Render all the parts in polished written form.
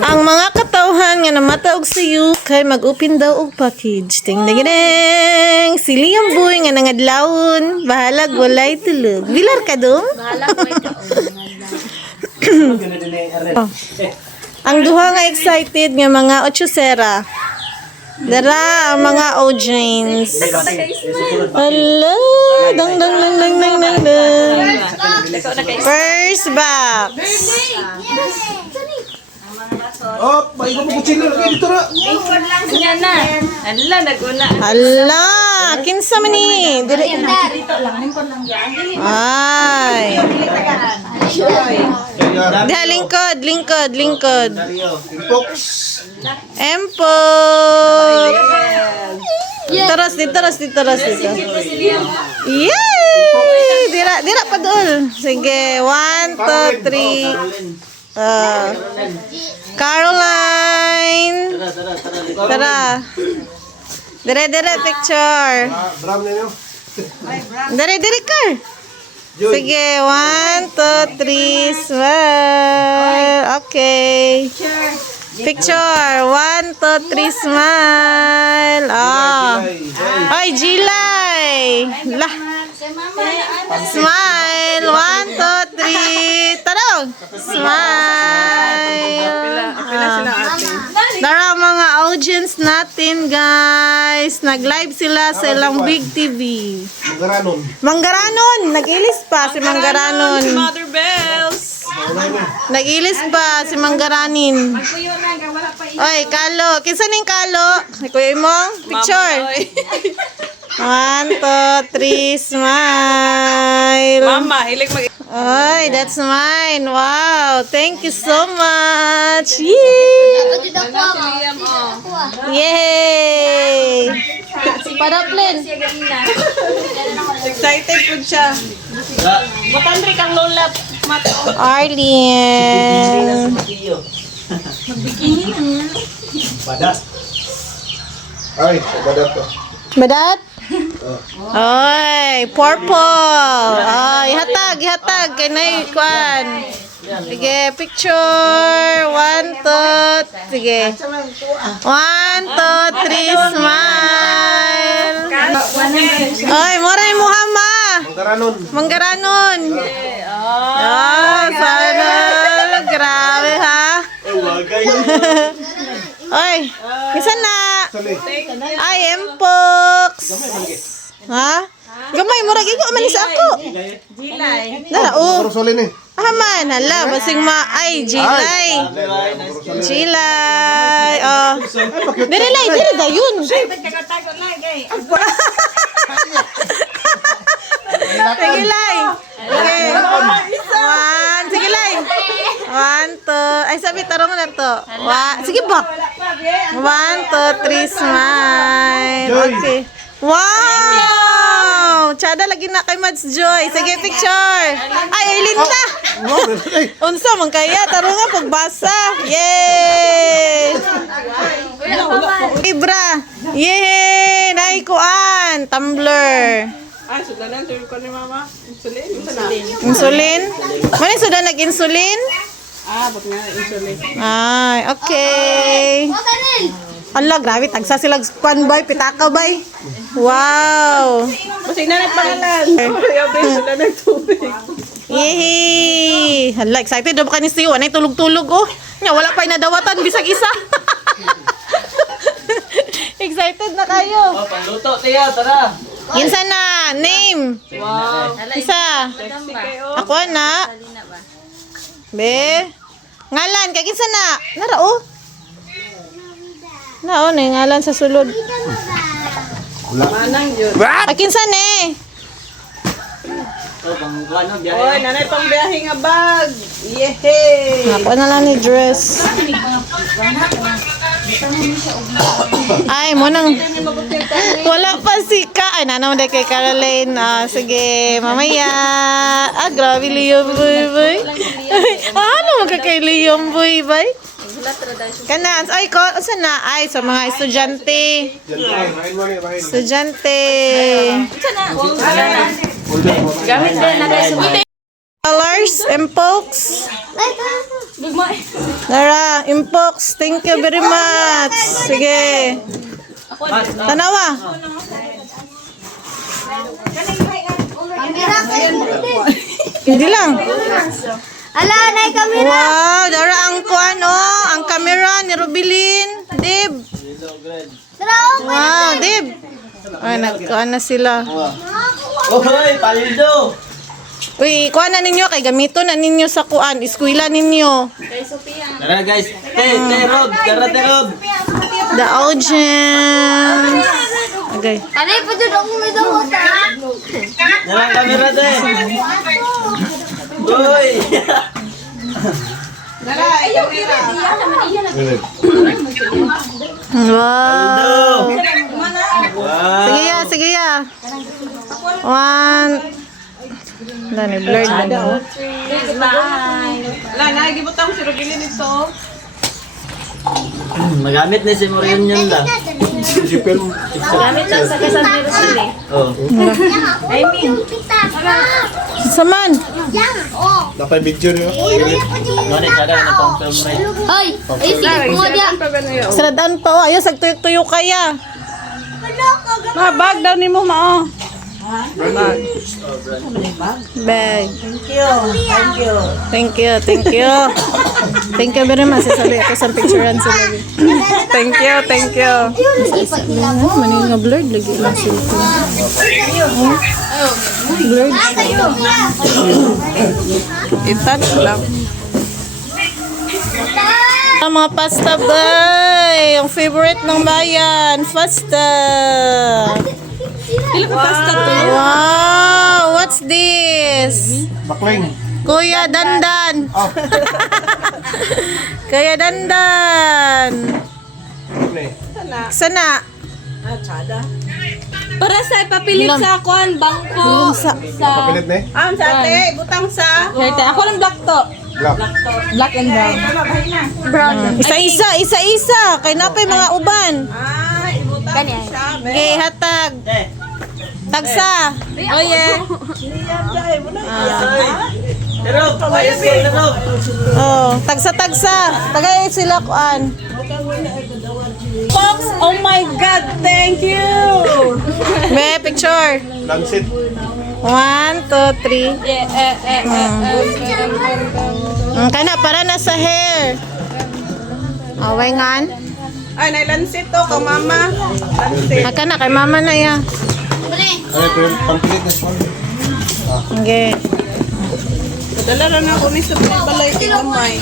Ang mga katawhan nga namatawag sa iyo kay mag-open daw og package. Ting ding ding. Si Liam Boy nga nangadlawon, bahalag walay tulog. Bilar ka dong? Bahala ko ikaw. Oh. Ang duha nga excited nga mga ochosera. Dara ang mga Ojins. Hello, dang dang dang dang dang dang dang. First box. Oh, may ko kutsilo lagi dito ra. Yan na. Hala, naguna. Hala, kinsa man ni? Dire. Ay. Diha lingkod, lingkod, lingkod. Fox. Empo. Taras dito, taras dito, taras dito. Yay! Dira, dira pa doon. Sige, 1, 2, 3. Caroline. Tara. Dire, dire, picture. Bram na niyo. Dire, dire ka. Sige, 1, 2, 3, smile. Okay. Picture. 1, 2, 3, smile. Ah. Ay, Jilay. Lah. Smile. 1, 2, 3. Tarong. Smile. Dara mga audience natin, guys. Nag-live sila sa ilang big TV. Magaranon. Manggaranon. Nag-ilis pa si Manggaranon. Mother Bells. Nag-ilis pa si Manggaranin. Oy, Kalo. Kinsa ning Kalo? Kuya Imong, picture. 1, 2, 3, smile. Mama, hilig mag... Oy, that's mine. Wow, thank you so much. Yay! Yay! Paraplane. Excited po siya. Matandri kang lola. Arlene. Badat. Ay, badat to. Badat? Oy, purple. Ay, ihatag, ihatag. Kay nay kuan. Sige, picture. 1, 2. Sige. 1, 2, 3, smile. Oy, mora ni Muhammad. Magaranon. Manggaranon. Oh, sana. Grabe ha. Oy, isa na. Sali. Ay, Mpox. Ha? Gamay, murag ikaw man sa ako. Jilay. Dara, oh. Rosolin eh. Aman, hala, basing ay, Jilay. Jilay. Oh. Dire lay, dire dayon. Tagot-tagot lagi. Sige lay. Okay. 1, sige lay. 1, 2. Ay, sabi tarong na to. Sige ba? 1, 2, 3, smile. Okay. Wow! Tsada lagi na kay Mads Joy. Sige, picture. Ay, Aileen na. Unsa man kaya tarong nga pagbasa. Yay! Ibra. Yay! Naikuan. Tumbler. Ay, sudanan. Turun ko ni mama. Insulin. Insulin? Mani sudah nag-insulin? Bot nga insulin. Ay, okay. Ala, grabe. Tagsa sila kwan bay, pitaka bay. Wow. Kasi na nagpangalan. Yabe, sila nagtubig. Yehey. Hala, excited na ba kayo ni Siyo? Anay tulog-tulog, oh. Nga, wala pa nadawatan, bisag isa. Excited na kayo. Oh, pangluto, tiya, tara. Kinsa na? Name. Wow. Isa. Sexy kayo. Ako na. Be. Ngalan, kay kinsa na? Nara, oh. Na, oh, na yung ngalan sa sulod. Manang yun. Kinsa ne? Oh, pang ano, Oy, biyahe. nanay pang biyahe nga bag. Yehey. Ako na lang ni dress. Ay, mo nang wala pa si Ka. Ay, nanaw na kay Caroline. Sige, mamaya. Grabe, Liam Boy, boy. Ano ka kay Liam Boy, boy? Kanan. Ay, ko, saan na? Ay, sa mga estudyante. Estudyante. Gamit din na guys. Colors and folks. Dara, Impox, thank you very much. Sige. Tanawa. Hindi lang. Ala, nay kamera. Wow, dara ang kuan oh, ang camera ni Rubilin. Dib. Wow, Dib. Ay, nagkuan na sila. Oy, paldo. Uy, kuan na ninyo kay gamito na ninyo sa kuan, eskwela ninyo. Tara guys. Rob. Tara, Rob. The audience. Okay. Kanay pa dyan ako may dawat. Tara, kamera te. Oy. Wow. Wow. Sige ya, sige ya. One. Wala ni blurred na. Wala, nagibutang si Rogelio nito. Magamit ni si Morion yun lang. Sipil mo. Gamit lang sa San Rosel eh. Oh. Saman. Napay video niyo. Ngunit kada na confirm right. Hoy, ay sige mo dia. Saradaan pa oh, ayo sag tuyok-tuyok kaya. Bag daw ni mo mao. Bag. Thank you. Thank you very much. Sasabi ako sa picturean sila. Thank you. Maning nga blurred lagi lang sila. Blurred siya. I-touch lang. Mga pasta bay! Ang favorite ng bayan, pasta! Wow! What's this? Bakling. Kuya Dandan! Oh. Kuya Dandan! Sana? Para sa ipapilit sa kuan bangko. Kapilit na eh. Sa ate, butang sa. Ako lang black to. Black. Black and brown. Isa-isa! Kay napay mga uban. Ay, ibutang siya. Okay, hatag. Tagsa. Oh yeah. Rob, ayos ko Rob. Oh, tagsa. Tagay sila kuan. Fox, oh my God, thank you. Be, picture. Lansit. 1, 2, 3. Kana para na sa hair. Away ngan. Ay, nailansit to, ka mama. Lansit. Aka na kay mama na ya. Ay, pero pampilit na small. Okay. Dala na ako ni Sophia Balay Tigamay.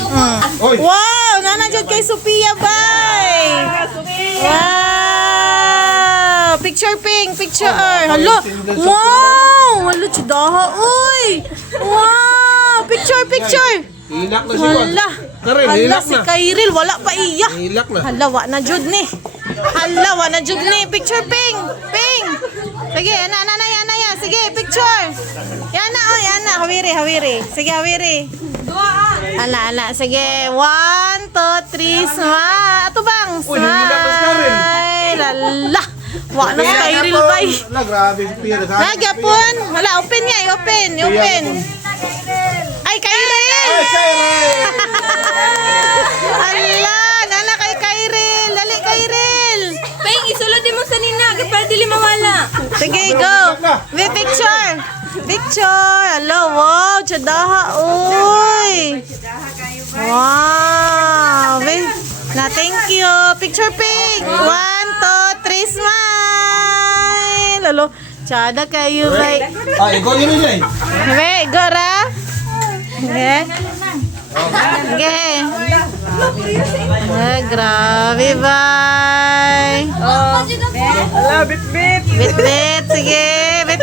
Oy! Wow, nanajud kay Sophia bay. Wow! Picture ping, picture. Hello. Wow! Hello chidaha uy. Wow! Picture. Hilak na siya. Hala. Karel, Hala hilak si na. Kairil wala pa iya. Hilak na. Hala, wa na jud ni. Picture ping. Sige, ana. Sige, picture. Yana, hawiri. Sige, hawiri. Ala. Sige, 1, 2, 3, smile. Ato bang? Smile. Lala. Wa na si Kairil bay. Wala, grabe. Pira sa Nagyapon. Wala, open nga. I-open. Ay, Kairil! Ay, Kairil! Ala, nana kay Kairil. Dali, Kairil. Peng, isulod mo sa nina, para dili mawala. Sige, go. With picture. Hello, wow. Chadaha, uy. Wow. Thank you. Picture pig. 1, 2, 3, smile. Lalo, chada kayo, bay. Ay, ikaw yun yun eh. Hey, go ra. Okay. Grabe, bay. Ala, bit. Bit. Sige, bit.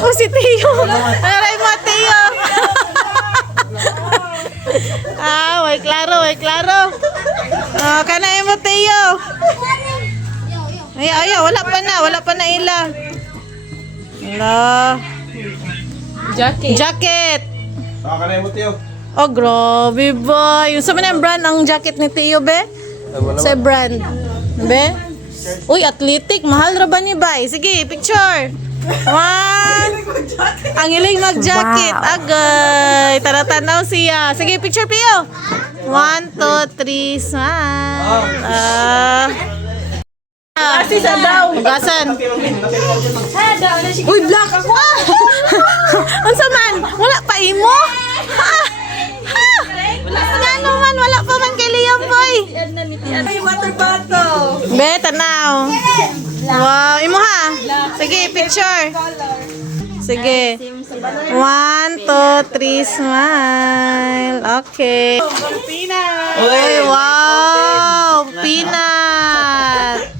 Oh, si Tio. Aray mo, Tio. Way klaro. Kanain mo, Tio. Ay, wala pa na ila. Hala. Jacket. Kanay mo, Tiyo. Oh, grabe ba? Yung sa mga brand ang jacket ni Tio, be? Sa brand. Be? Uy, athletic. Mahal ra ba ni bay? Sige, picture. One. Ang iling mag-jacket. Agay. Tara-tanaw siya. Sige, picture Pio. 1, 2, 3, smile. Kasi sa daw. Hugasan. Uy, black ako. Unsa man? Wala pa imo? Ha? Nga naman, wala pa man kay Liam boy. Ay, water bottle. Be, tanaw. Wow, imo ha. Sige, picture. Sige. 1, 2, 3, smile. Okay. Uy, wow. Peanut.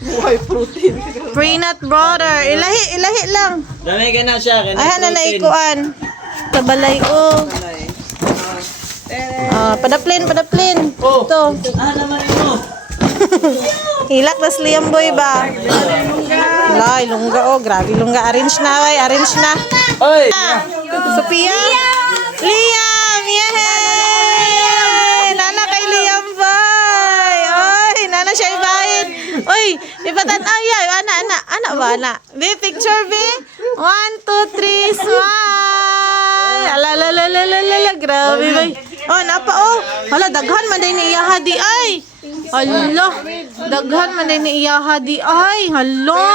Peanut brother. Ilahi lang. Dami ka na siya. Ay, na naikuan. Sa balay ko. Padaplin. Oh. Ito. Naman ito. Hilak na si Liam boy ba? Wala, lungga oh. Grabe lungga. Arrange na, way. Arrange na. Oy! Sophia? Liam! Yay! Nana kay Liam boy! Oy, nana siya ibahin. Oy, ipatan ay. Ana ba? Ana. Be, picture, be. 1, 2, 3, smile! Ala, grabe ba? Oh, napa, oh. Hala, daghan man din ni Iyaha di ay. Hala, daghan man din ni Iyaha di ay. Hala.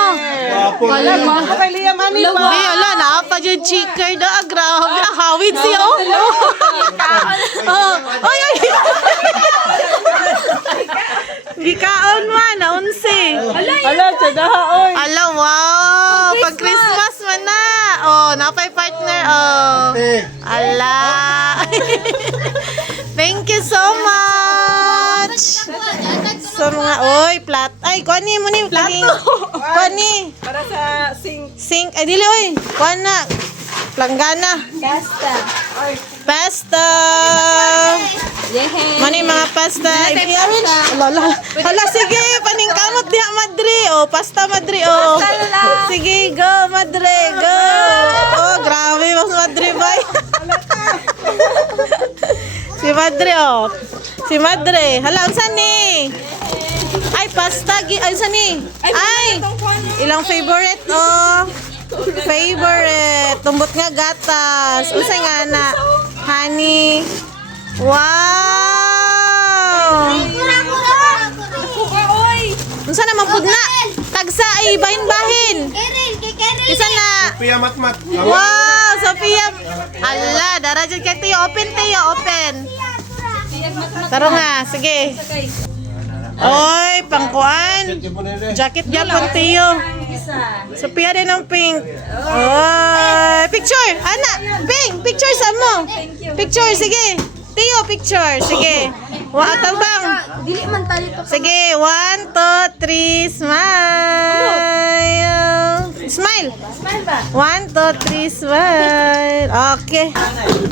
Hala, Ako kay Liam, ani ba? Be, ala, naapa dyan chicker da. Grabe, hawid siya, oh. Oh, ay. Gikaon man, naunsi. Ala, tsadaha, oy. Ala, wow. Pag Christmas man na. Oh, napay partner, oh. Ala. Thank you so much. Sa mga, oy, plat. Ay, kuha ni mo ni. Plato. Kuha ni. Para sa sink. Sink. Ay, dili, oy. Kuha na. Planggana. Pasta. Mani mga pasta. I-arrange. Hala, sige. Paningkamot diha, Madre. Oh, pasta, Madre. Oh. Sige, go, Madre. Go. Oh, grabe. Mas Madre, bye. Si Madre, oh. Si Madre. Hala, unsan ni? Ay, pasta. Ay, unsan ni? Ay, ilang favorite, oh. Favorite. Tumbot nga gatas. Unsa nga na? Honey. Wow. Unsa naman pud na? Tagsa ay bahin-bahin. Isa na. Pia matmat. Wow, Sophia. Ala, dara jud kay Tiyo. Open Tiyo, open. Taro nga, sige. Oy, pangkuan. Jacket gyapon Tiyo. Sophia din ang pink. Oy, picture. Ana, pink, picture sa mo. Picture, sige. Tiyo, picture. Sige. Wa tabang. Dili man tali to. Sige, 1, 2, 3, smile. Smile. Smile ba? 1, 2, 3, smile. Okay.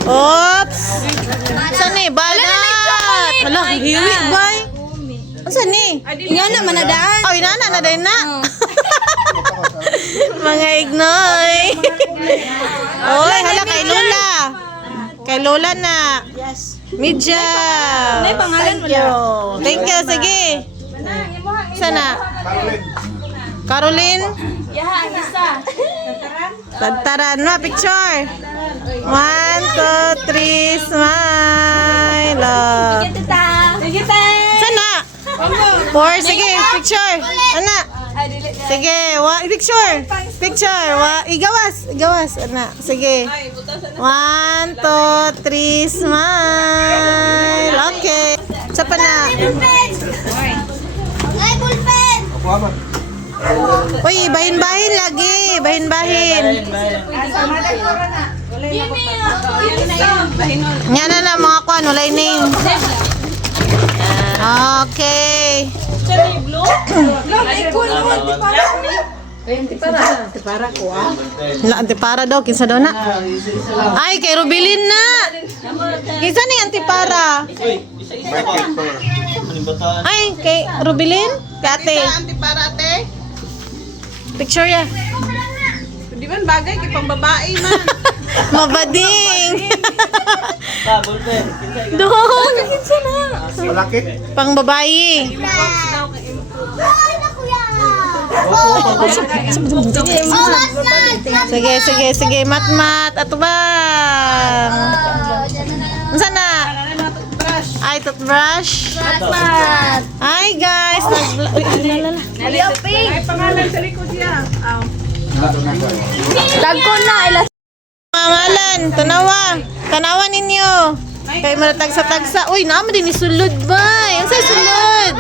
Oops. Saan ni? Balat. Hala, hiwi, bay. Saan ni? Inga na manadaan. Oh, inana na din na. Mga ignoy. Oy, hala, kay Lola. Kay Lola na. Yes. Midja. Pangalan mo Thank you, sige. Sana. Caroline. Yaha ang isa. Tantaran na, picture. 1, 2, 3, smile. Tita. Sige, ta. Sana? 4, sige, picture. Ana. Sige, picture. Picture. Igawas. Ana, sige. 1, 2, 3, smile. Okay. Sa pa na. Ay, ballpen. Uy, bahin-bahin lagi. Bahin-bahin. Yan na mga kwan. Walay name. Okay. Antipara daw, kinsa daw na? Ay, kay Rubilin na. Kinsa ni antipara? Ay, kay Rubilin? Kay ate. Antipara, ate. Picture ya. Di man bagay, kay pang babae man. Mabading. Ballpen. Doon. Malaki. Pang babae. Ay, na kuya. Sige, mat. Ato bang? Unsa na? Ay, toothbrush. Hi guys. Uy, lala. Dagko na. Mamalan, tanawa ninyo. Kay maratag sa tagsa. Uy, naman din isulod ba? Ang say sulod.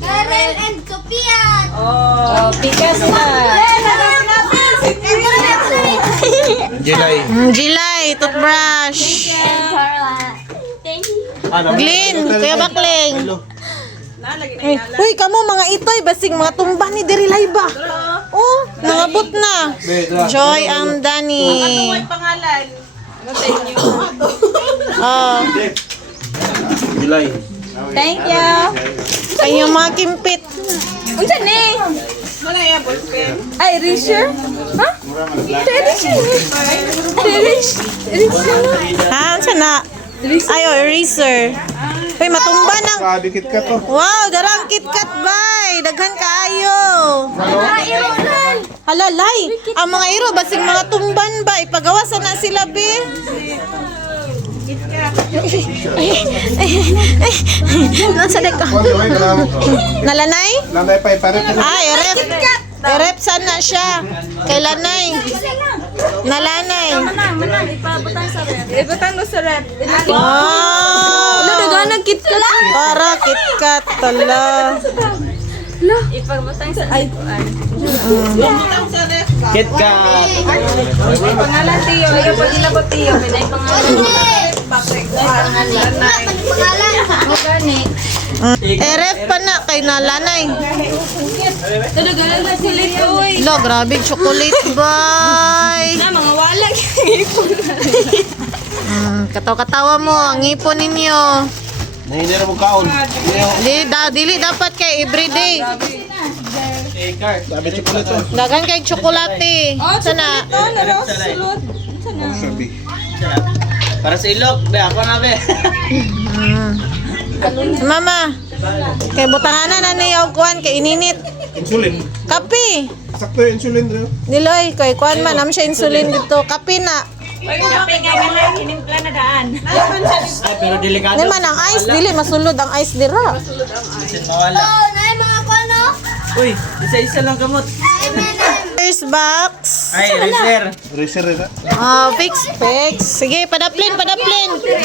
Karen and Sophia. Pikas na. July. Gilay, toothbrush. Thank you. Glyn, Kuya Bakling. Uy, kamo mga itoy, basig mga tumba ni Dirilay ba? Oh, nangabot na. Joy Amdani. Pangalan. Oh, July. Thank you. kayo mga kimpit. Unsa ni? Wala ya ballpen. Ay, Risher? Ha? Ha, ano siya na? Ayo, eraser. Uy, matumba ng... Grabe kit ka to. Wow, darang KitKat bay. Daghan kaayo. Halalay. Ang mga iro, basing mga tumban ba? Ipagawasan na sila, be. Nasa dek ko. Nalanay? Lanay pa iparit. Ah, erep. Erep sana siya. Kay Lanay. Nalanay. Ibutang mo sa rep. Wow. Daganang KitKat. Para KitKat tala. Ipagbatang sa ay. KitKat. Pangalan tiyo, ay pag ilabot tiyo, may pangalan. Gani. Erep pa na kay Nalanay. Daganang na sila toy. Lo, grabe chocolate bay. Na mga walang Katawa-katawa mo ang ipon ninyo. Nahinira mo kaon. Dili dapat kay everyday. Sabi chocolate to. Dagan kay tsokolate. Sana. Sabi. Para sa ilok, be ako na be. Mama. Kay butanganan na niya og kuan kay ininit. Insulin. Kape. Sakto yung insulin rin. Niloy kay kuan man am siya insulin dito. Kape na. Kape nga lang inimpla na daan. Ay, pero delikado. Di man ang ice dili masulod ang ice dira. Kasi mawala. Nay mga kono. Uy, isa-isa lang kamot. First box. Ay, Rizer. Racer rin. Fix. Sige, padaplin.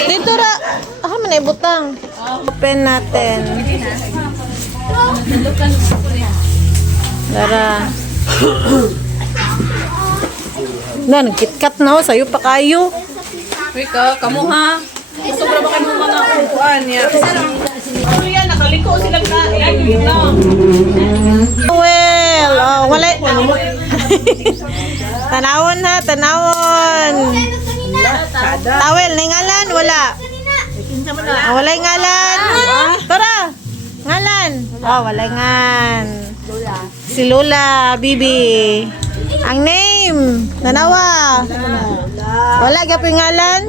Dito ra. Ah, man ibutang. Open natin. Dara. Na, nagkitkat na ako. Sa'yo pa kayo. Rika, kamu ha. Sobra ba kayo mga kukuan niya? Ano yan, nakaliko silang na. Well, wala. Tanawon ha, tanawon. Tawel, ngalan, wala. Wala ngalan. Tara, ngalan. Wala ngan. Si Lola, Bibi. Ang name, nanawa. Wala gapi ngalan.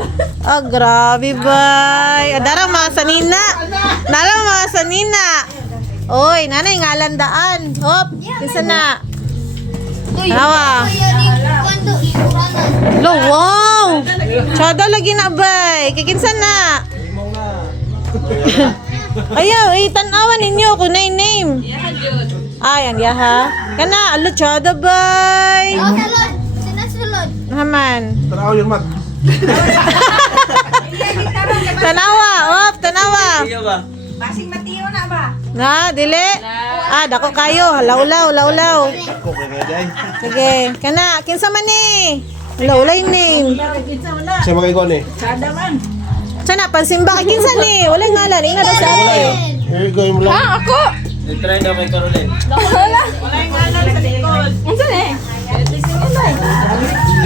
Oh, grabe bay. Adara mga sanina. Nala mga sanina. Oy, nanay ngalan daan. Hop, kisa na. Nanawa. Lo, wow. Tsada lagi na bay. Kikinsa na. Ayaw, tanawan ninyo kung na yung name. Ay, ang yaha. Kana, alo, tsada bay. Sinasulod. Naman. Tanaw yun, Mat. Tanawa, tanawa. Iyo ba? Na, dili. Dako kayo. Laulaw. Ako kaya day. Sige, kana, kinsa man ni? Laulay name. Siya makikon eh. Sana, pansimba kay kinsa ni? Walay ngalan. Ina na sa ate. Here, go mo lang. Try daw kay Caroline. Unsa ni?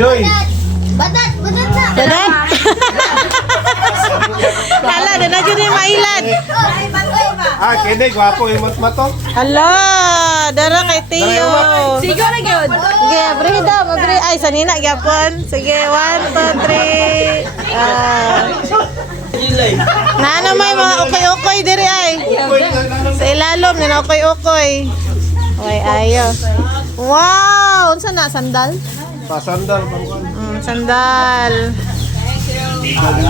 Joy. Badat na. Dadan. Hala, na gyud ni mailan. Kende, gwapo yung mat-mato. Hala, dara kay Tio. Sigo na gyud. Sige, brida, mabri. Ay, sanina gyapon. Sige, 1, 2, 3. Gilay. Nano may mga ukoy-ukoy diri ay. Sa ilalom na ukoy-ukoy. Okay, ayo. Wow! Unsa na? Sandal? Pasandal, pangkuan. Sandal.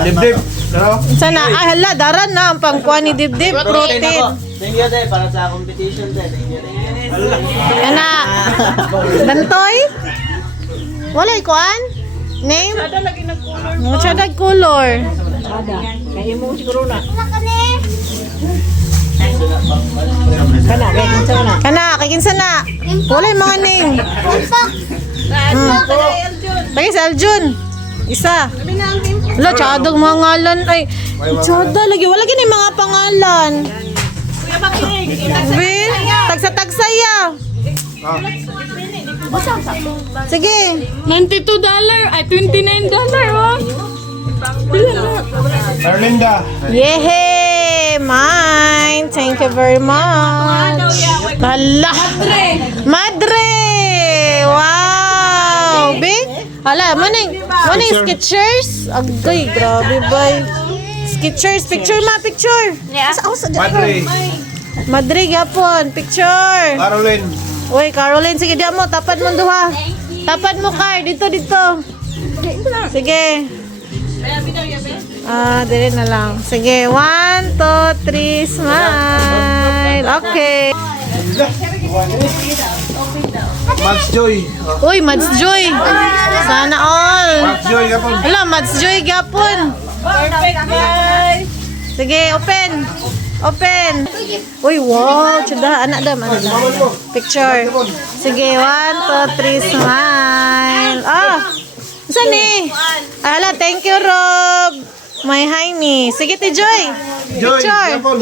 Dibdib. Pero, Unsa na? Ah, hala, daran na ang pangkuan ni Dibdib. Protein Protein. ako. Thank you, te. Para sa competition, te. Thank you, te. Kana. Dantoy? Wala ikuan? Name? Sada color. Kana, kay kinsa na? Wala yung mga name. Lagi si Aljun. Isa. Wala, tsadong mga ngalan. Ay, tsada lagi. Wala gini mga pangalan. Bin, tagsa-tagsaya. Sige. $92. Ay, $29. Oh. Erlinda. Yehey! Mine! Thank you very much. Hala! Madre! Wow! Big? Hala, maning Skechers? Agay, grabe ba? Skechers, picture ma, picture! Madre. Madre, gapon, picture! Caroline. Uy, Caroline, sige diyan mo, tapad mo duha. Tapad mo, Car, dito. Sige. Dili na lang. Sige, 1, 2, 3, smile. Okay. Max Joy. Uy, Mads Joy. Sana all. Max Joy, kapon. Hello, Mads Joy, gapon. Perfect, guys. Sige, open. Open. Uy, wow. Tsada, anak dam. Picture. Sige, 1, 2, 3, smile. Saan eh? Ala, thank you, Rob. My hi ni. Sige, ti Joy. Joy, Picture. kapon.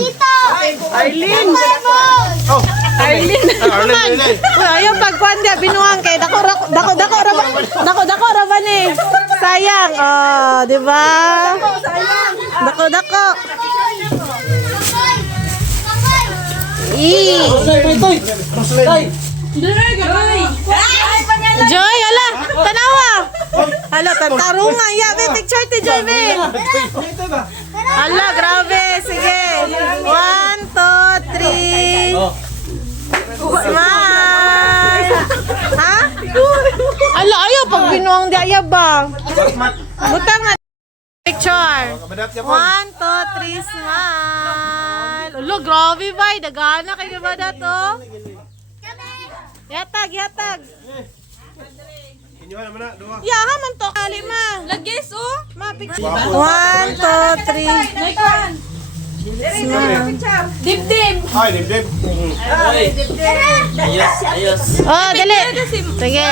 Arlene. Oh. Arlene. Uy, ayaw pagkuhan dia binuang kay dako ra ba ni? Sayang. Oh, di ba? Dako. Joy, ala, tanawa. Hala, tarungan. Ya, be, picture ti Joy, be. Hala, grabe. Sige. 1, 2, 3. Smile. Ha? Ala, ayaw pag binuang di ayaw ba? Butang na. Picture. 1, 2, 3, smile. Ulo, grabe ba? Dagana kayo ba na to? Yatag. Inyuhan naman na, duha. Yaha man to, kali ma. Lagis, oh. Ma, picture. 1, 2, 3. Smile. Dibdib. Ay, dibdib. Ayos. Oh, dali. Sige.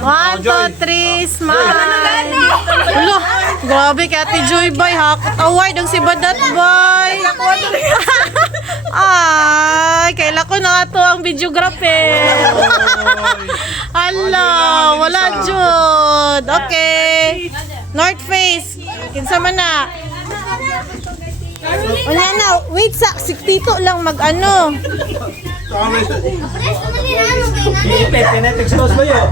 1, 2, 3, smile. Ulo, grabe kay Ate Joy, boy. Hakot award ang si Badat, boy. Ay, kaila ko na nga to ang videographer. Ala, wala jud. Okay. North Face. Kinsa man na? Wala na, wait sa, si Tito lang mag-ano. Pinetexpose ba yun?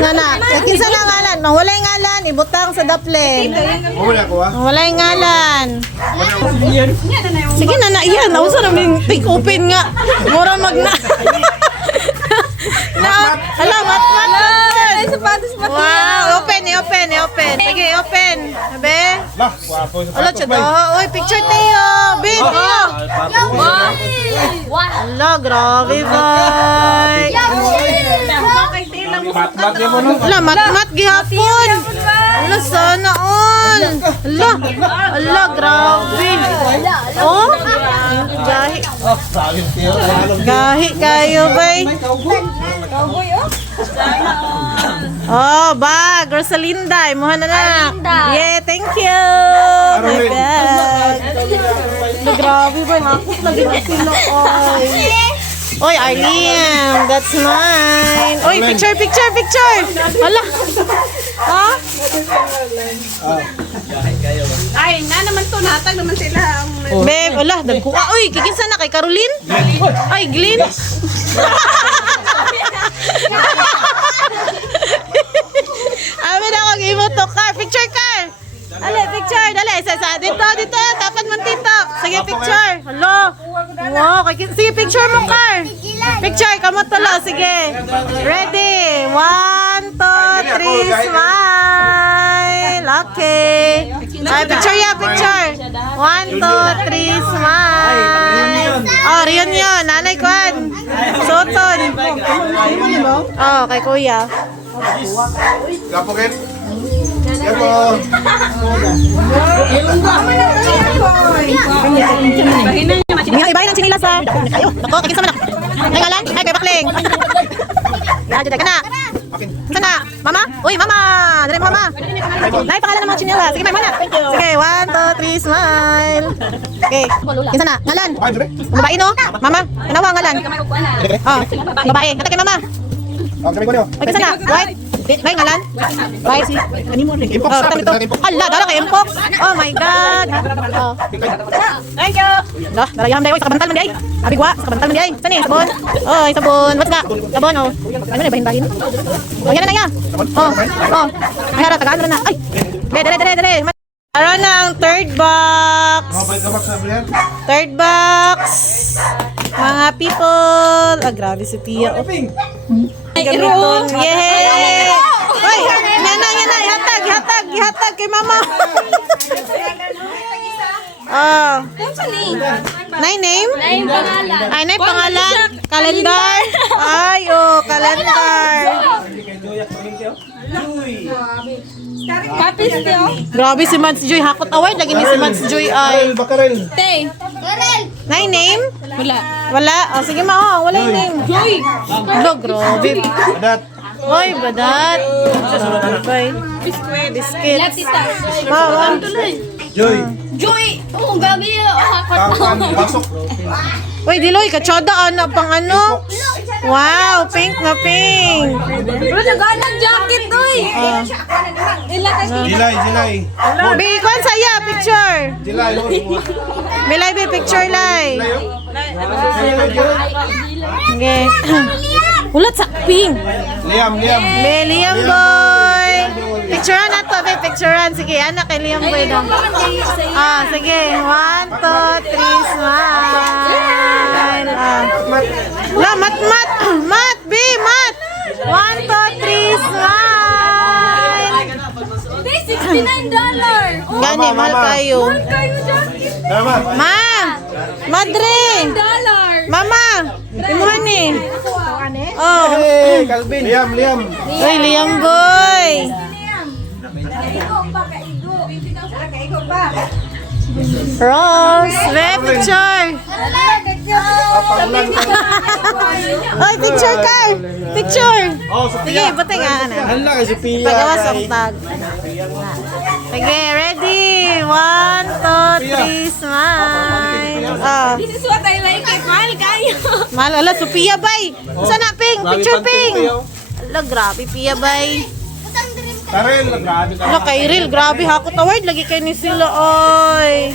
Na, kinsa na ngalan? No, walay ngalan, ibutang sa daple. Muna ko, ha? Walay ngalan. Sige na, iyan. Nausa namin take open nga. Mura magna. Hala, matmat. Wow, open. Sige, open. Sabi? Lah, wapo sa Hala, patok, tsada. bay. Uy, picture tayo. Bin, tayo. Hala, grabe, bay. Matmat niya mo, no? Hala, matmat gihapon. Hala, sana all. Hala, grabe. Oh, gahi. Gahi kayo, bay. Oh, bag. Rosalinda. Imuha na na. Yeah, thank you. My bag. Grabe, bay. Hakot lagi na sila. Oy, Arlene, that's mine. Oy, picture. Hala. Ha? Ay, naman to. Natag naman sila. Babe, wala, dagkuha. Uy, kikinsa na kay Caroline? Ay, Glenn. Amin ako, give mo to, Car. Picture, Car. Dali, picture. Dali, isa. Dito. Tapat mo, Tito. Sige, picture. Hello. Wow, sige, picture mo, Car. Picture, kamo tulo. Sige. Ready? 1, 2, 3, smile. Okay. Ay, picture ya, picture. 1, 2, 3, smile. Oh, reunion. Nanay Kwan. Soton. Oh, kay kuya. Gapo kin. Gapo. Mga ibahin ang chinilas ha. Ayo, ako, kagisa man ako. Ay, ngalan? Ay, kay Bakling. Ya, dyan ka na. Sana, mama? Uy, mama! Dali mo, mama. Nay, pangalan ng mga chinilas. Sige, may mana. Sige, 1, 2, 3, smile. Okay, kinsa na? Ngalan? Ay, dire. Babae, no? Mama, kanawa ang ngalan? Oh, babae. Kata kay mama. Oh, kami ko niyo. Ay, kinsa na? White? May ngalan? White. Impok Oh, sa tapos ito. Hala, dala kay Mpox. Oh my God. Oh. Thank you. Dah, darayam day. Oy, sa kabantal man di ay. Abigwa, sa kabantal man di ay. Sani, sabon. Oy, sabon. What's that? Sabon, oh. Ano na, bahin-bahin? Oh, yan na ya. Oh, oh. Ay, hara, tagaan na na. Ay. Dere. Aron na ang third box. Mabay ka sa blihan. Third box. Mga people. Ah, grabe si Tia. Oh. Gamiton. Yay! Oy, yan na. Ihatag kay mama. Oh. Nay name? Ay, nay pangalan. Calendar. Ay, oh, calendar. Kapis tiyo. Grabe si Mads Joy. Hakot award. Lagi ni si Mads Joy ay. Bakarel. Tay. Nay name? Wala. Wala. Oh, sige ma. Oh, wala yung name. Joy. Hello, grabe. Adat. Oy, badat. Bye. Biscuit. Latita. Wow. Joy. Joy! Oh, gabi yun. Kakan. Pasok. Uy, Diloy, katsada na pang ano? Wow, pink na pink. Bro, nag-anong jacket, oy. Jilay. Bigyan saya, picture. Jilay. Milay, be picture lay. Okay. Ulat sa pink. Liam. Liam boy. Picturean na to, be picturean. Sige, anak kay Liam boy daw. Ah, sige. 1, 2, 3, smile. Ah. La, mat. Mat, be, mat. 1, 2, 3, smile. $69. Gani, mahal kayo. Tama. Ma! Madre! Mama! Imuhan ni. Oh. Hey, Calvin. Liam. Uy, Liam boy. Rose, may picture. Papagulan ka. Oy, picture ka. Picture. Oh, Sige, buti nga na. Hala kay Sophia. Pagawas ang tag. Sige, ready. 1, 2, 3, smile. Oh. This is what I like it. Mahal kayo. Mahal, ala, Sophia bay. Saan na, Ping? Picture, Ping. Ala, grabe, Pia bay. Karel, grabe ka. Ala, kay Ril, grabe, hakot award. Lagi kayo ni sila, oy.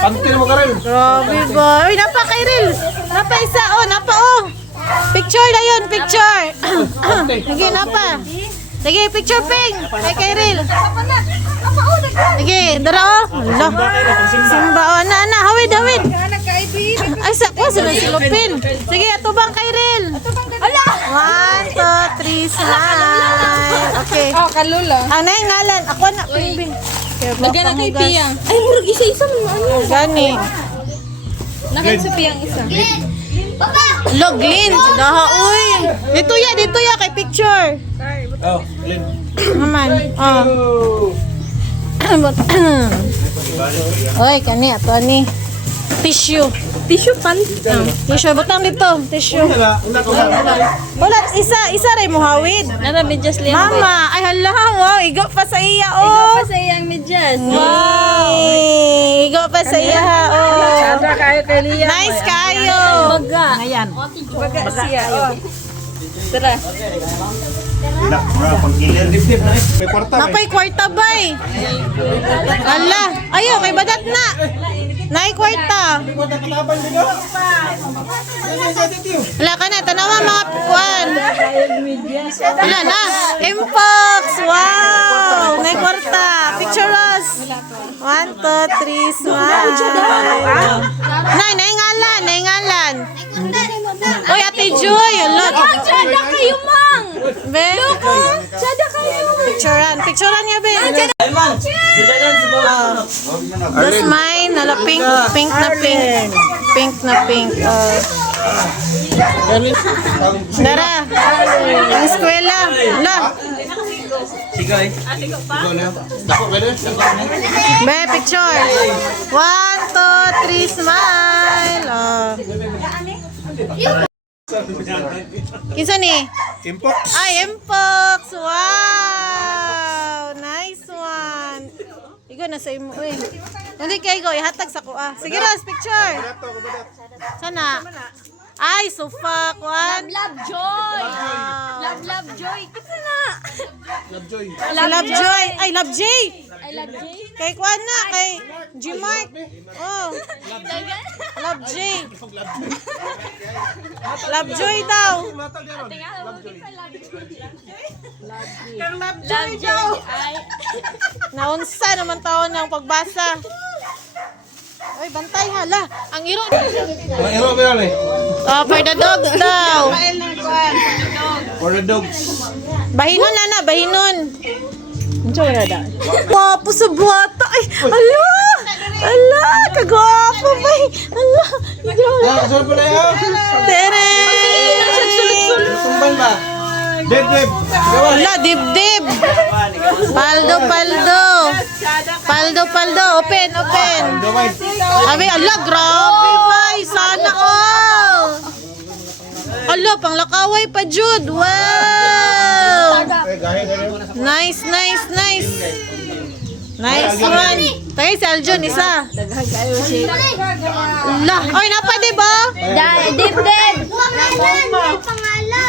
Pantin mo Karel. Grabe ba? Uy, napa kay Ril. Napa isa, oh, napa, oh. Picture na yun, picture. Sige, napa. Sige, picture, Ping. Kay Ril. Sige, dara, oh. Ala. Simba, oh, na, hawid. Ay, sakwa, sila silupin. Sige, atubang kay Ril. 1, 2, 3, smile. Okay. Oh, kalulo. Ang nai ngalan, ako na, Ping. Lagyan na kay Pia. Ay, murag isa-isa man ano. Gani. Nakit sa Pia ang isa. Loglin, daha uy. Dito ya kay picture. Oh, Lin. Naman. Oh. Oy, kani ato ni. Tissue. Tissue pan. Tissue butang dito, tissue. Una ko lang. Wala isa ray mo hawid. Nara medyas liyan. Mama, ay hala, wow, igo pa sa iya oh. Pa sa iyang medyas. Wow. Igo pa sa iya ha oh. kayo kay Lia. Nice kayo. Baga. Ayan. Baga siya. Oh. Tara. Dip na. May kwarta. Napay kwarta bay. Hala, ayo kay badat na. Nay kwarta. Wala ka na, tanawa mga puwan. Wala na. Impox! Wow! Nay kwarta. Picture us. 1, 2, 3, smile. Nay ngalan. Oy, Ate G. picturean. Picturean niya, Ben. Ay, man. Sila lang sa baba. That's mine. Nala pink. Pink na pink. Pink na pink. Dara. Ang eskwela. Wala. Sige, eh. Dako ka na. Be, picture. 1, 2, 3, smile. Kinsa ni? Impok. Ay, Mpox! Wow! Nice one! Igo na sa imo, uy. Hindi kayo, ihatag sa kuha. Sige, Ros, picture! Sana? Ay, sofa, kuhan. Love Joy! Wow. Love Joy! Kasi na! Lovejoy. Si Lovejoy. Ay, Love J! I love Joy! Kay kuhan na, kay G-Mark. Oh, Love J. Lovejoy daw. Kang Lovejoy daw. Naunsa naman taon ng pagbasa. Ay, bantay hala. Ang iro. Mahiro ba yan eh? Oh, for the dogs daw. For the dogs. Bahinon na, bahinon. Unsa wala da? Wapo sa bata. Ay, ala! Ala, kagwapo ba? Ala, Ah, saan po na yan? tere! Sumban ba? Deb. Ala, dibdib. Paldo. Open. Dumay. Abi, ala, grabe bay. Sana all. Ala, panglakaway pa, Jude. Wow! Nice. Nice one. Tagay si Aljon, isa. Ala, oy, napa, diba? Dip!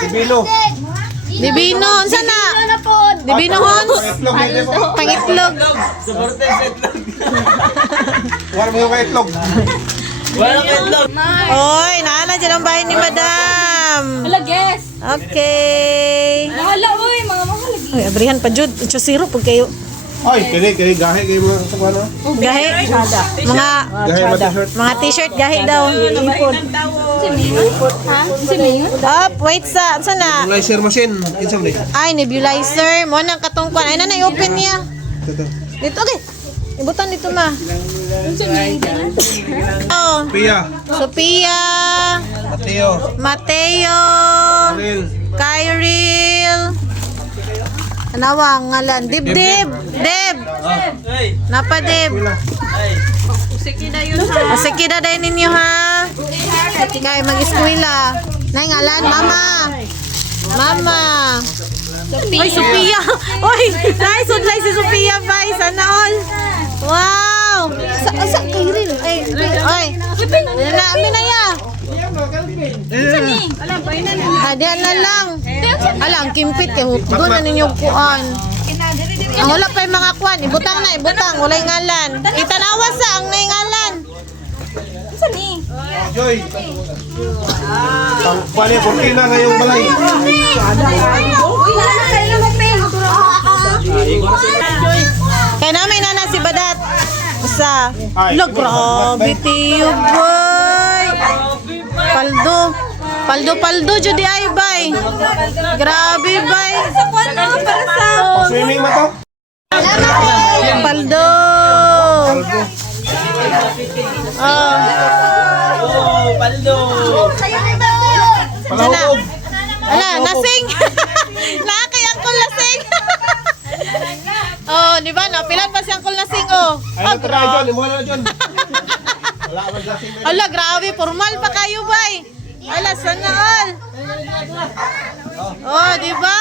Bibilo. Dibino, unsa na? Ano po? Dibino hons? Itlog, dito po. Pangitlog. Supporte sa itlog. Wala mo yung itlog. Walang itlog. Oy, naana dyan ang bahay ni Madam. Hala, guess! Okay. Mahala, uy! Mga mahalagi! Uy, abrihan pa, Jude. Ito zero pag kayo. Ay, kini gahe kayo mga ano? Gahi. Gahe mo t-shirt. Mga t-shirt gahi daw. Si Mayon? Up, wait sa, saan na? Laser machine. Insam ni. Ay, nebulizer. Mo nang katungkuan. Ay, nanay, open niya. Ito. Dito, okay. Ibutan dito, ma. Oh, Pia. Sophia. Mateo. Ariel. Kyril. Anawang ngalan. Dib. Hey. Napa, Dib? Ay. Sige na dahil ninyo, ha? Kaya mag-eskwela. Nay, ngalan, Mama. Oy, Sophia. Oy, nice. Udlay si Sophia, bye. Sana all. Wow. Sa Kyril. Ay, Minaya. Diyan na lang. Alang, kimpit kay hutgo na ninyo kuan. Ang wala pa yung mga kuan. Ibutang. Wala'y ngalan. Itanawa sa ang may ngalan. Joy. Pali, portina ngayong balay. Kaya namin na si Badat. Isa. Ay, Lo, grabe tiyo, boy. Paldo, Judy ay, bay. Grabe, bay. Swimming mo to? Paldo. Oh. Oh, paldo. Palahog. Ala, nasing. Nakakay Uncle Lasing. Oh, di ba? Napilan pa si Uncle Lasing, oh. Ay, natry John. Imuha na John. Wala ka mag-lasing. Ala, grabe. Formal pa kayo, bay. Ala, sana all. Oh, di ba?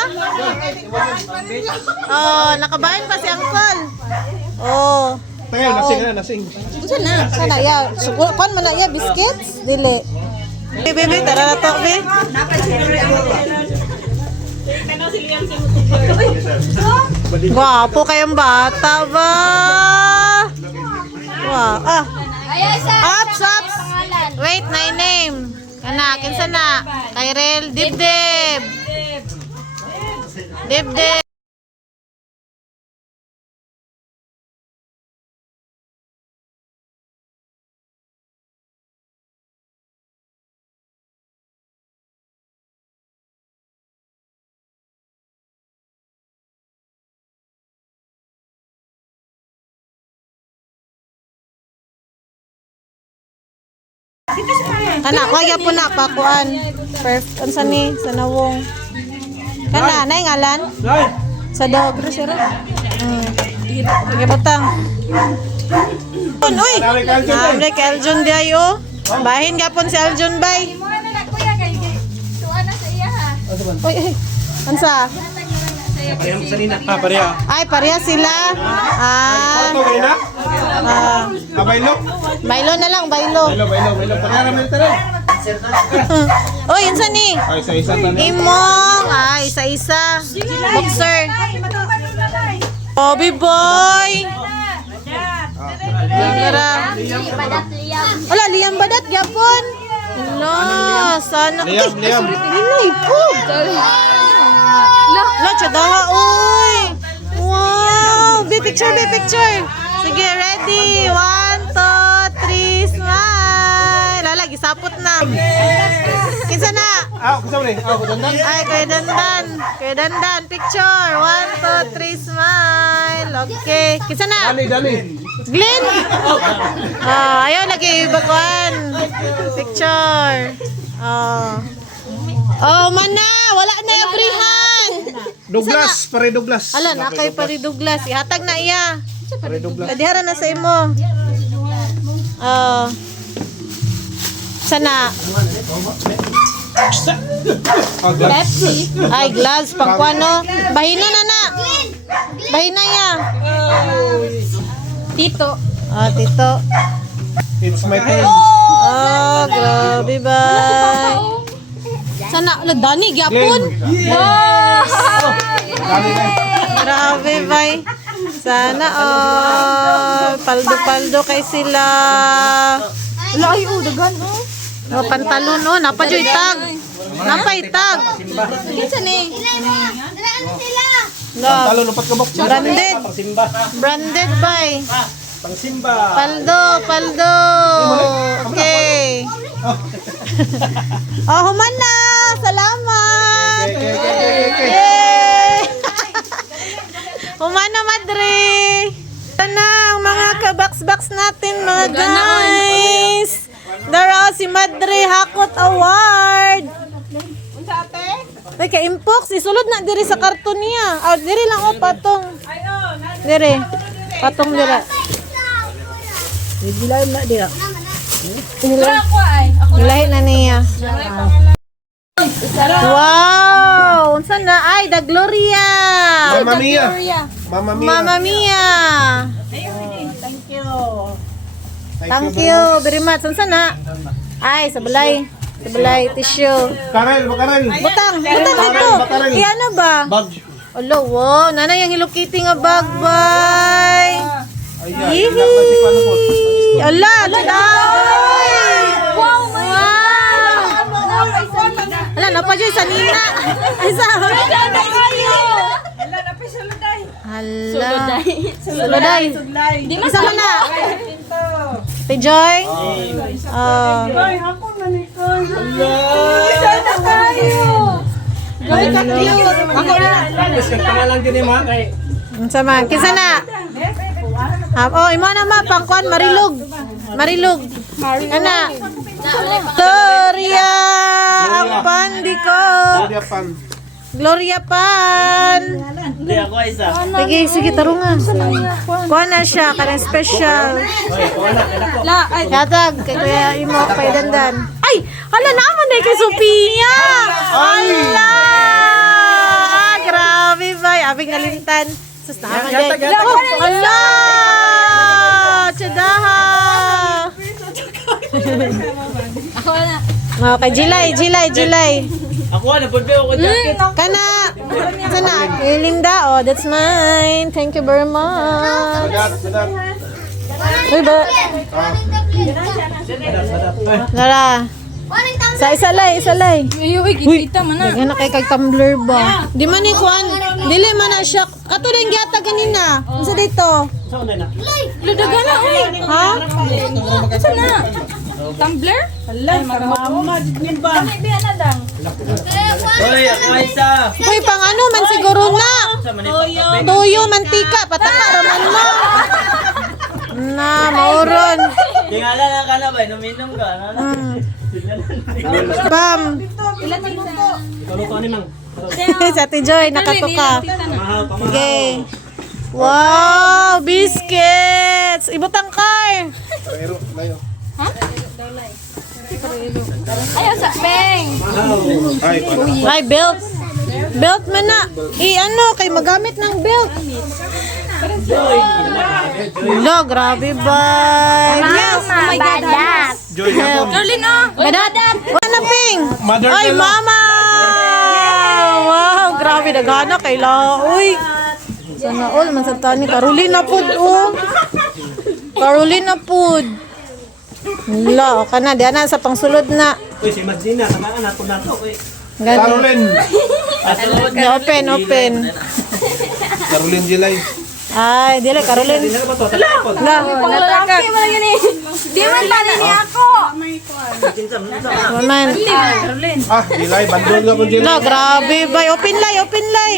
Oh, nakabayan pa si Uncle. Oh. Tayo, nasing. Sana ya. Kuan man na ya biscuits? Dili. Bebe, tara na to, be. Gwapo kayong bata ba? Wow. Ah. Ups. Wait, my name. Kana, kinsa na? Kyril, Dibdib. Kana, kaya po na, pakuan. Perfect. Unsa ni, sa nawong. Kana, na ngalan? Nay! Sa dog. Sige, batang. Uy! Namre kay Aljun di ayo. Bahin gapon si Aljun bay. Mo na na kuya kay tuwa na sa iya ha. Uy, ansa? Pareha. Ay, pareha sila. Ito kayo na? Baylo? Bailo na lang, bailo. Baylo. Pareha naman ito rin. Uy, unsa ni? Ay, isa-isa tayo. Imong. Ay, isa-isa. Boxer. Bobby boy. Tara. Wala, Liam Badat, yapon. Wala, sana. Liam. Inay po. La, tsadaha, uy. Wow. Be picture. Sige, ready. 1, 2, 3, smile. Lala, gisapot na. Kinsa na? Kasama rin. Ako, dandan. Ay, Kuya Dandan. Picture. 1, 2, 3, smile. Okay. Kinsa na? Dali. Glenn? Ayaw lagi bakuan. Picture. Mana. Wala na abrihan. Douglas. Pare Douglas. Ala, na kay pari Douglas. Ihatag na iya. Pare Douglas. Kadihara na sa imo. Sana. Pepsi. Ay, gloves. Pangkuano. Bahina na. Bahina ya. Tito. Tito. It's my turn. Grabe ba? Sana, Dani, gyapon. Grabe ba? Sana, paldo-paldo kay sila. Wala, ay, dagan, pantalon, napadyo itag. Napaitag. Kinsa ni? Talo lupat ka box. Branded ba? Pangsimba. Paldo. Okay. Human na. Salamat. Yay! Human na, Madre. Ito na ang mga kabaks-baks natin, mga guys. Dara si Madre Hakot Award. Unsa ate? Ay, kay Impox, isulod na diri sa karton niya. Diri lang patong. Diri. Patong dira. Nilahi na niya. Wow! Unsa na? Ay, the Gloria! Mamma Mia! Thank you very much. Unsa na? Ay, sabalay, tissue. Karel. Butang ito. Ano ba? Bag. Alo, wow. Nanay ang Hello Kitty nga bag, bay. Yihi! Ala, daday! Wow! Ala, napadyoy sa Nina. Isa. Hala. Suluday. Isa man na. Tijoy? Sama, kisa na. Imo na ma, pangkuan, Marilog. Ana. Gloria ang pandiko. Gloria Pan. Hindi ako isa. Sige, tarungan. Kuha na siya, kanang special. Yatag, kay Kuya Imo, kay Dandan. Ay, hala naman na kay Sophia. Hala. Grabe ba? Abing nalintan. Sus, naman din. Hala. Tsadaha. Okay, Jilay. Ako na, pwede ako jacket. Kana. Sana, Linda. That's mine. Thank you very much. Uy ba? Lara. Sa isalay. Kita man na. Ano kay kag tumbler ba? Di man ni kuan. Dili man na siya. Kato din gyata kanina. Unsa dito? Saan na? Ludaga na uy. Ha? Asa na? Tumbler? Hala, mama nimba. Kami biya na dang. Hoy, ako isa. Uy, pang ano man siguro na. Tuyo, mantika, pataka raman mo. Na, mauron. Tingala na ka na ba? Numinom ka. Bam! Kaluto ni Mang. Sa Ate Joy, nakatuka. Sige. Wow! Biscuits! Ibutang kay! Pero, layo. Ayaw sa peng. Ay, para. Ay, belt. Belt man na. Ano, kay magamit ng belt. Lo, grabe ba? Yes, oh my God. Joy Gapon. Darlene, oh. Badat! Wala ping! Mother Ay, Nela. mama! Wow, grabe. Nagana kay La. Uy! Sana all, man sa tani. Carolina Food, oh. Carolina Food. Wala, o ka na. Diyan na sa pangsulod na. Uy, si Madzina. Tamaan nato na to. Ganun. Caroline. Open, open. Caroline Gilay. Ay, dili, Caroline. Hindi na ba to? Talapod. La, Lalaki mo lang yun eh. Di man pa rin niya ako. woman. Ah, Gilay. Bandol nga po Gilay. La, grabe ba? Open lay, open lay.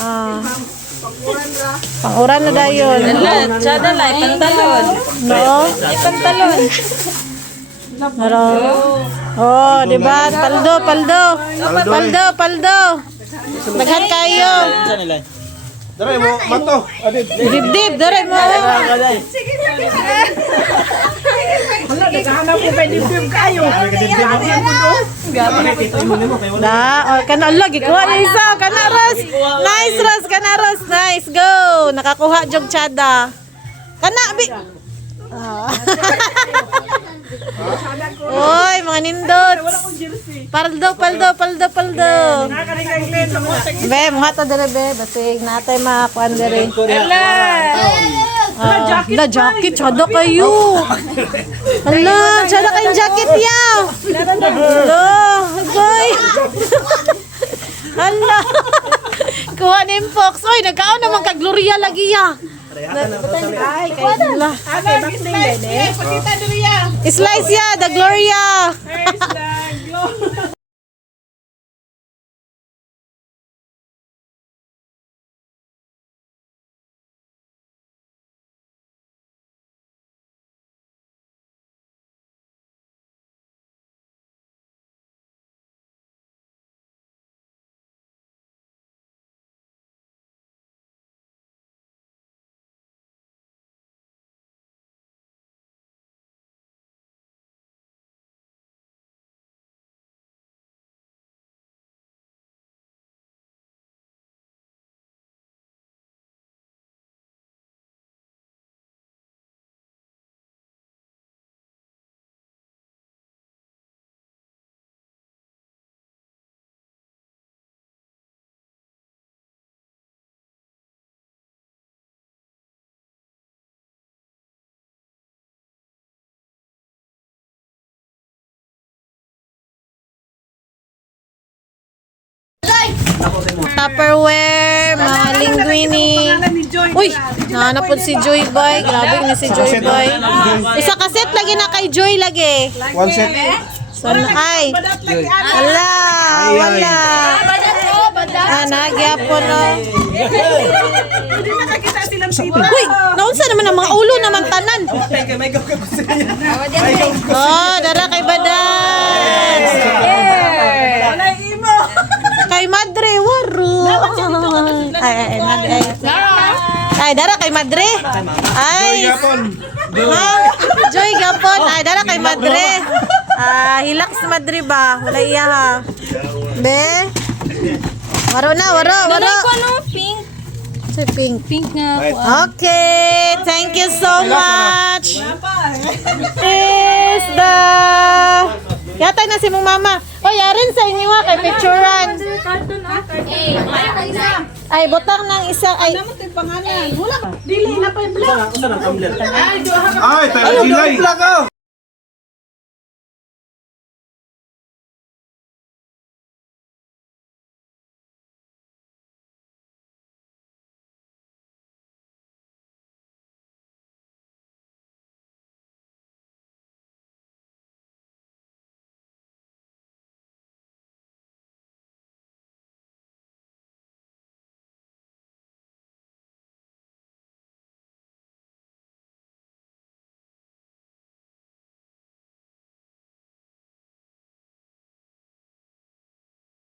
Ah. Pang-uran na dayon. Tsada lang, pantalon. No? Ay, pantalon. Pero, oh, di ba? Paldo, paldo. Paldo, paldo. Daghan kayo. Saan nila? Daray mo, mato. Adit. Dibdib, dere mo. Da, oh, kana lagi kuha na isa, kana ras. Nice ras, kana ras. Nice, go. Nakakuha jog tsada. Kana bi. Ah. Oy, mga nindot. Paldo, paldo, paldo, paldo. Be, mga to dere be, basig natay makuan dere. Ah, la jacket, tsada kayo. Hala, tsada kayong jacket ya. Hala, boy. Hala. Kuha ni Fox. Oy, nagkaon naman ka Gloria lagi ya. Ay, kay la. Slice ya, the Gloria. Tupperware, mga linguine. Uy, nahanap po si Joy Boy. Grabe ni si Joy Boy. Isa kaset lagi na kay Joy lagi. One set. So, ay. Ala, wala. Nagya po no. Uy, naunsa naman ang mga ulo naman tanan. Oh, dara kay Badan. Kay Madre, waro. Ay, Madre. Ay, dara kay Madre. Ay. Ma'am, Joy Gapon. Ay, dara kay Madre. Hilak si Madre ba? Wala iya ha. Be. Waro na, waro. Ko ano, pink. Si Pink. Pink nga ako. Okay, thank you so much. Is the... Yatay na si mong mama. O, yarin sa inyo ha, kay picturean. Ay, botang ng isa. Ay, Ay, tayo Gilay.